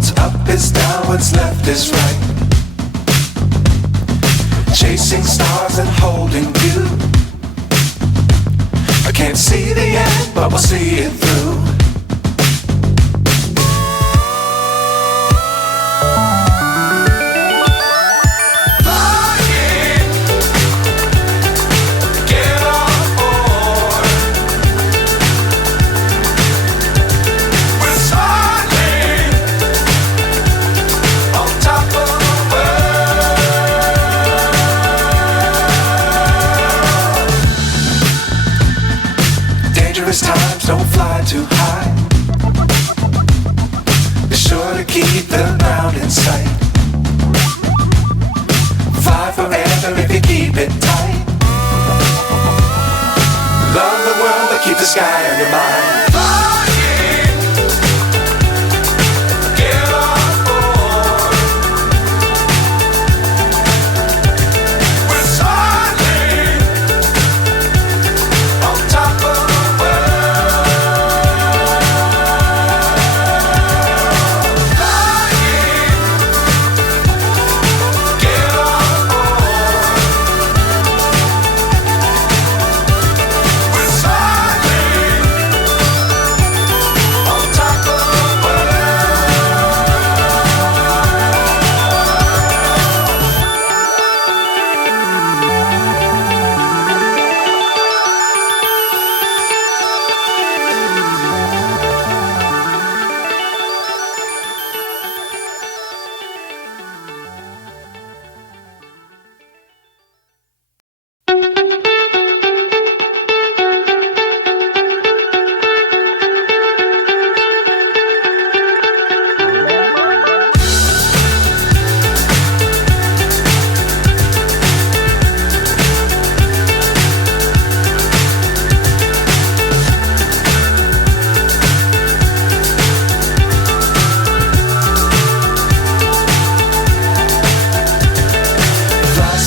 What's up is down, what's left is right. Chasing stars and holding you. I can't see the end, but we'll see it through. Times don't fly too high. Be sure to keep the ground in sight. Fly forever if you keep it tight. Love the world but keep the sky on your mind.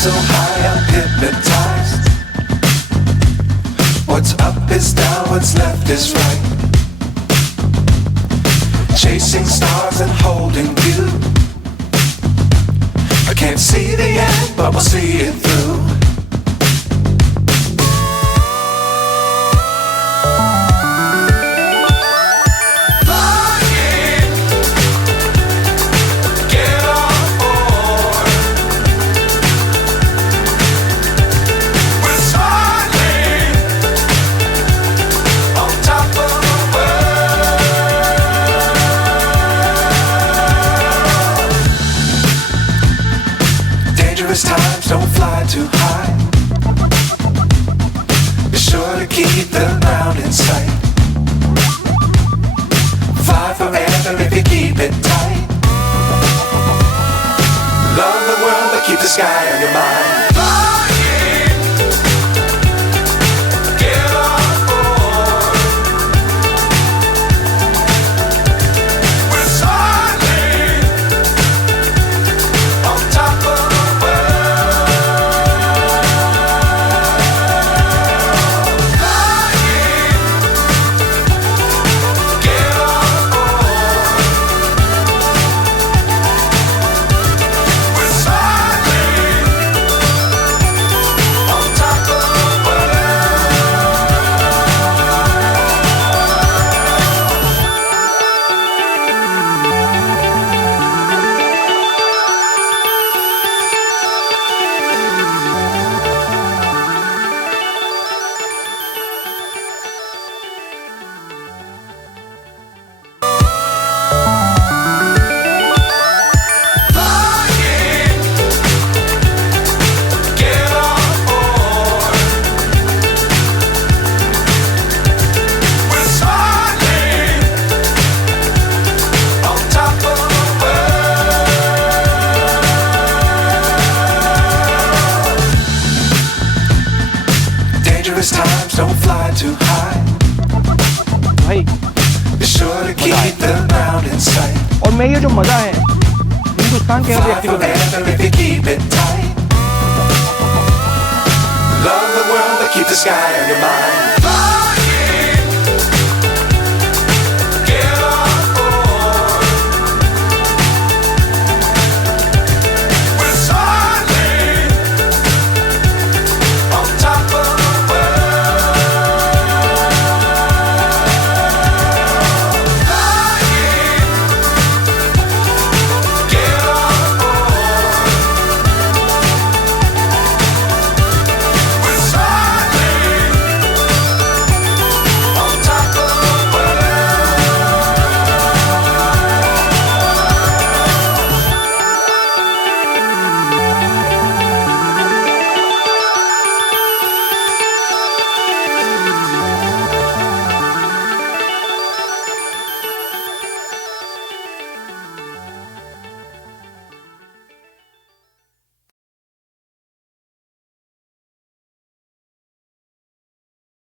So high I'm hypnotized. What's up is down, what's left is right. Chasing stars and holding you. I can't see the end, but we'll see it through. Times don't fly too high. Be sure to keep the ground in sight. Fly forever if you keep it tight. Love the world but keep the sky on your mind. Times don't fly too high. Be sure to keep the ground in sight. और मैं ये जो मजा है हिंदुस्तान के हर व्यक्ति को Love the world but keep the sky on your mind.